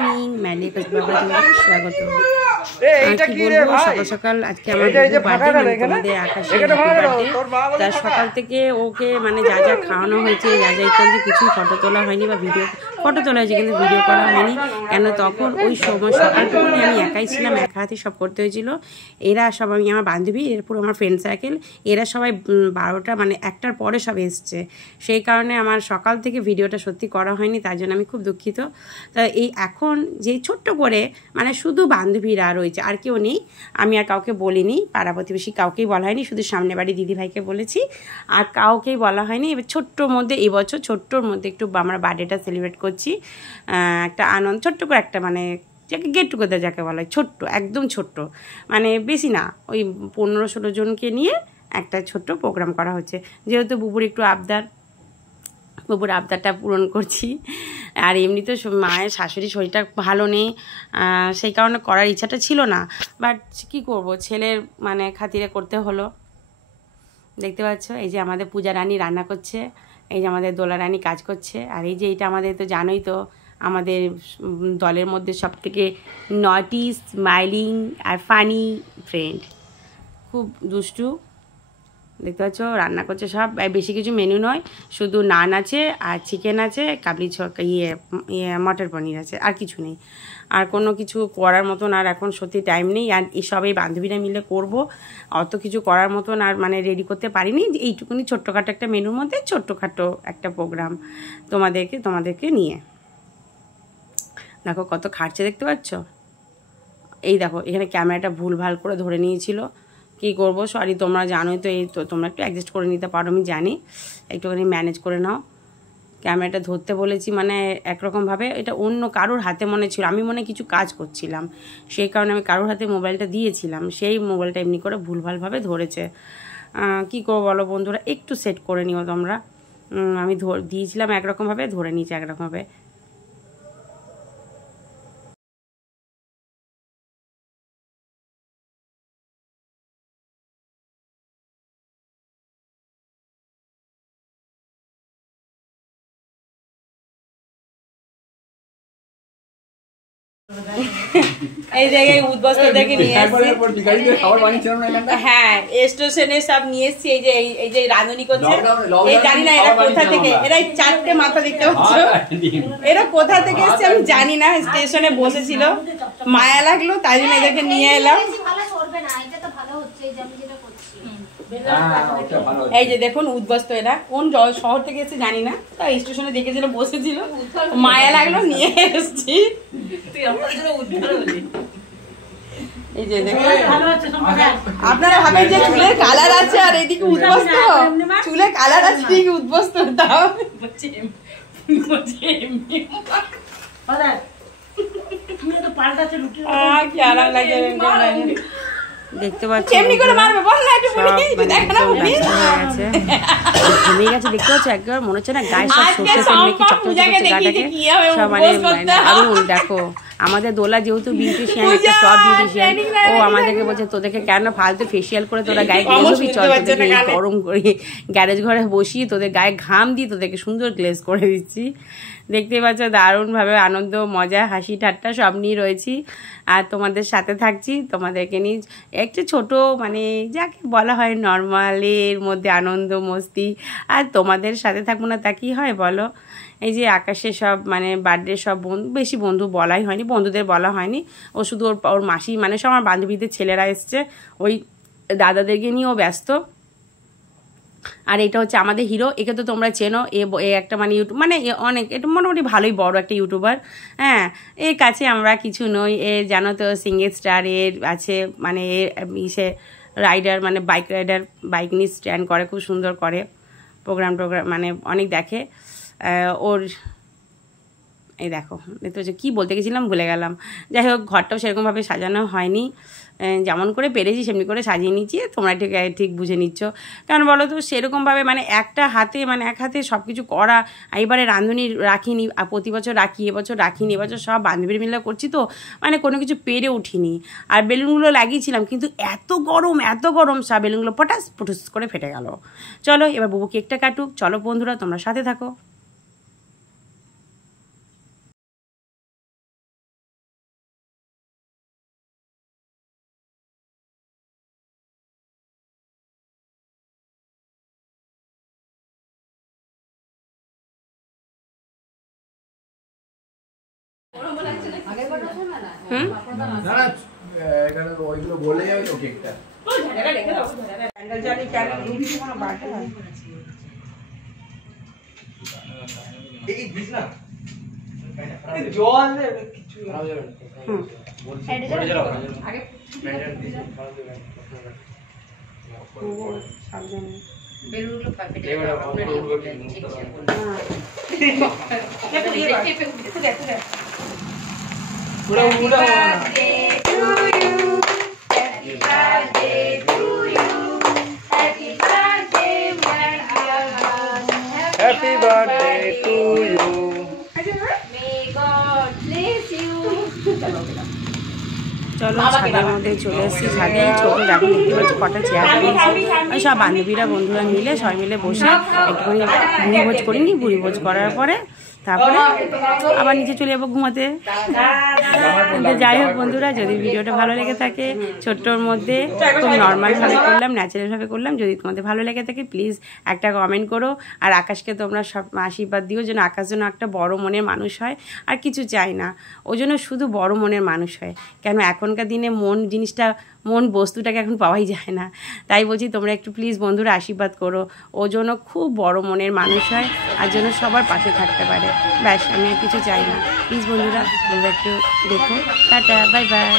Morning, ম্যালিকাস ব্লগে তোমাদের স্বাগত। কি বলবো, সকাল সকাল আজকে আমার বার্থডে, তোমাদের আকাশে বার্থডে। তার সকাল থেকে ওকে মানে যা যা খাওয়ানো হয়েছে, যা যা ইত্যাদি কিছুই ফটো তোলা হয়নি বা ফটো তোলা হয়েছে কিন্তু ভিডিও করা হয়নি। কেন তখন ওই সময় সকালটুকু আমি একাই ছিলাম, একা হাতে সব করতে হয়েছিল। এরা সব আমি আমার বান্ধবী, এরপর আমার ফ্রেন্ড সার্কেল, এরা সবাই 12টা মানে 1টার পরে সব এসছে। সেই কারণে আমার সকাল থেকে ভিডিওটা সত্যি করা হয়নি, তার জন্য আমি খুব দুঃখিত। তা এই এখন যে ছোট্ট করে মানে শুধু বান্ধবীরা রয়েছে, আর কেউ নেই। আমি আর কাউকে বলিনি, পাড়া প্রতিবেশী কাউকেই বলা হয়নি, শুধু সামনে বাড়ি দিদিভাইকে বলেছি, আর কাউকেই বলা হয়নি। এবার ছোট্টোর মধ্যে এবছর ছোট্টোর মধ্যে একটু আমরা বার্থডেটা সেলিব্রেট করছি, একটা আনন্দ ছোট্ট করে একটা মানে যাকে গেট টুগেদার যাকে বলা হয়, ছোট্ট একদম ছোট্ট, মানে বেশি না, ওই 15-16 জনকে নিয়ে একটা ছোট্ট প্রোগ্রাম করা হচ্ছে। যেহেতু বুবুর একটু বুবুর আবদারটা পূরণ করছি। আর এমনিতে মায়ের শাশুড়ি শরীরটা ভালো নেই, সেই কারণে করার ইচ্ছাটা ছিল না, বাট কী করব, ছেলের মানে খাতিরে করতে হলো। দেখতে পাচ্ছ এই যে আমাদের পূজা রানী রান্না করছে, এই যে আমাদের দোলা রানী কাজ করছে, আর এই যে এটা আমাদের তো জানোই তো আমাদের দলের মধ্যে সবথেকে নটি, স্মাইলিং আর ফানি ফ্রেন্ড, খুব দুষ্টু। দেখতে পাচ্ছ রান্না করছে সব, বেশি কিছু মেনু নয়, শুধু নান আছে আর চিকেন আছে, কাবলি মটর পনির আছে, আর কিছু নেই। আর কোনো কিছু করার মতন আর এখন সত্যি টাইম নেই, আর এসব এই বান্ধবীরা মিলে করব, অত কিছু করার মতন আর মানে রেডি করতে পারিনি। এইটুকুনি ছোট্টখাটো একটা মেনুর মধ্যে ছোট্টখাটো একটা প্রোগ্রাম তোমাদেরকে নিয়ে। দেখো কত খাটছে, দেখতে পাচ্ছ? এই দেখো এখানে ক্যামেরাটা ভুলভাল করে ধরে নিয়েছিল, কী করব, সরি, তোমরা জানোই তো, এই তো তোমরা একটু অ্যাডজাস্ট করে নিতে পারো, আমি জানি, একটুখানি ম্যানেজ করে নাও। ক্যামেরাটা ধরতে বলেছি মানে একরকমভাবে, এটা অন্য কারোর হাতে মনে ছিল, আমি মনে কিছু কাজ করছিলাম, সেই কারণে আমি কারোর হাতে মোবাইলটা দিয়েছিলাম, সেই মোবাইলটা এমনি করে ভুলভালভাবে ধরেছে। কী করবো বলো বন্ধুরা, একটু সেট করে নিও তোমরা। আমি দিয়েছিলাম একরকমভাবে, ধরে নিয়েছি একরকমভাবে। এই জায়গায় উদ্বস্তদেরকে নিয়ে এসেছি, হ্যাঁ স্টেশনে সব নিয়ে এসেছি। এই যে রাঁধুনি করছে, এই জানি না এরা কোথা থেকে, এরা 4টে মাথা দেখতে পাচ্ছ, এরা কোথা থেকে এসছে আমি জানি না। স্টেশনে বসেছিল, মায়া লাগলো, তাই জন্য এদেরকে নিয়ে এলাম। এই যে দেখুন উদ্বস্ত, এরা কোন শহর থেকে এসেছে জানি না, তাই স্টেশনে দেখেছিল, বসেছিল, মায়া লাগলো, নিয়ে এসেছি। এই যে দেখুন, আপনারা ভাবেন যে চুলের কালার আছে আর এদিকে উদ্বস্ত, চুলের কালার আছে ঠিক উদ্বস্ত, তাও কি আরাম লাগে দেখতে পাচ্ছি। এমনি করে মারবে বল না, একটু ঘুমিয়ে গেছে, দেখতে পাচ্ছ, একবার মনে হচ্ছে না গায়ে সব সর্ষে তেল মেখে চকচকে করছে গাটাকে সব, মানে দারুণ। দেখো আমাদের দোলা যেহেতু বিউটিশিয়ান, একটা টপ বিউটিশিয়ান, ও আমাদেরকে বলছে তোদেরকে কেন ফালতু ফেসিয়াল করে তোরা গায়ে গ্লেজ হবি, চল তোদেরকে গরম করে গ্যারেজ ঘরে বসিয়ে তোদের গায়ে ঘাম দিয়ে তোদেরকে সুন্দর গ্লেজ করে দিচ্ছি। দেখতেই পাচ্ছ দারুণভাবে আনন্দ, মজা, হাসি ঠাট্টা সব নিয়ে রয়েছি, আর তোমাদের সাথে থাকছি, তোমাদেরকে নিয়ে একটু ছোট মানে যাকে বলা হয় নর্মালের মধ্যে আনন্দ মস্তি। আর তোমাদের সাথে থাকবো না তা কি হয় বলো? এই যে আকাশে সব মানে বার্থডে সব বেশি বন্ধু বলাই হয়নি, বন্ধুদের বলা হয়নি, ও শুধু ওর মাসি মানে সব আমার বান্ধবীদের ছেলেরা এসছে, ওই দাদাদেরকে নিয়েও ব্যস্ত। আর এটা হচ্ছে আমাদের হিরো, একে তো তোমরা চেনো, এ একটা মানে মানে অনেক, এটা মোটামুটি ভালোই বড় একটা ইউটিউবার, হ্যাঁ। এর কাছে আমরা কিছু নই, এ জানো তো সিঙ্গেল স্টার, এর আছে মানে সে রাইডার মানে বাইক রাইডার, বাইক নিয়ে স্ট্যান্ড করে, খুব সুন্দর করে প্রোগ্রাম মানে অনেক দেখে ওর। এই দেখো দেখতে হচ্ছে, কী বলতে গেছিলাম ভুলে গেলাম। যাই হোক ঘরটাও সেরকমভাবে সাজানো হয়নি, যেমন করে পেরেছি সেমনি করে সাজিয়ে নিচ্ছি, তোমরা ঠিক বুঝে নিচ্ছ। কারণ বলো তো সেরকমভাবে মানে একটা হাতে মানে এক হাতে সব কিছু করা, এবারে রাঁধুনি রাখিনি, প্রতি বছর রাখি, এবছর রাখিনি, এবছর সব বান্ধবীর মিলে করছি তো মানে কোনো কিছু পেরে উঠিনি। আর বেলুনগুলো লাগিয়েছিলাম কিন্তু এত গরম সব বেলুনগুলো পটাস করে ফেটে গেল। চলো এবার বুবু কেকটা কাটুক, চলো বন্ধুরা তোমরা সাথে থাকো। হুম Happy birthday to you. May God bless you. চলো ছাদের মধ্যে চলে এসেছি। ছাদে ছোট দেখো দেখতে পাচ্ছি কটা চেয়ার নিয়েছি, সব বান্ধবীরা বন্ধুরা মিলে সবাই মিলে বসে একটুখানি ভুড়িভোজ করিনি। ভুড়িভোজ করার পরে তারপরে আবার নিচে চলে যাবো ঘুমাতে। কিন্তু যাই হোক বন্ধুরা, যদি ভিডিওটা ভালো লেগে থাকে, ছোট্টর মধ্যে খুব নর্মালভাবে করলাম, ন্যাচারালভাবে করলাম, যদি তোমাদের ভালো লেগে থাকে প্লিজ একটা কমেন্ট করো। আর আকাশকে তোমরা সব আশীর্বাদ দিও যেন আকাশ যেন একটা বড় মনের মানুষ হয়, আর কিছু চাই না, ও জন্য শুধু বড় মনের মানুষ হয়। কেন এখনকার দিনে মন জিনিসটা, মন বস্তুটাকে এখন পাওয়াই যায় না। তাই বলছি তোমরা একটু প্লিজ বন্ধুরা আশীর্বাদ করো, ও জন্য খুব বড় মনের মানুষ হয়, আর যেন সবার পাশে থাকতে পারে। ব্যাস, আমি আর কিছু চাই না। প্লিজ বন্ধুরা তোমরা একটু দেখো। Tata, bye bye.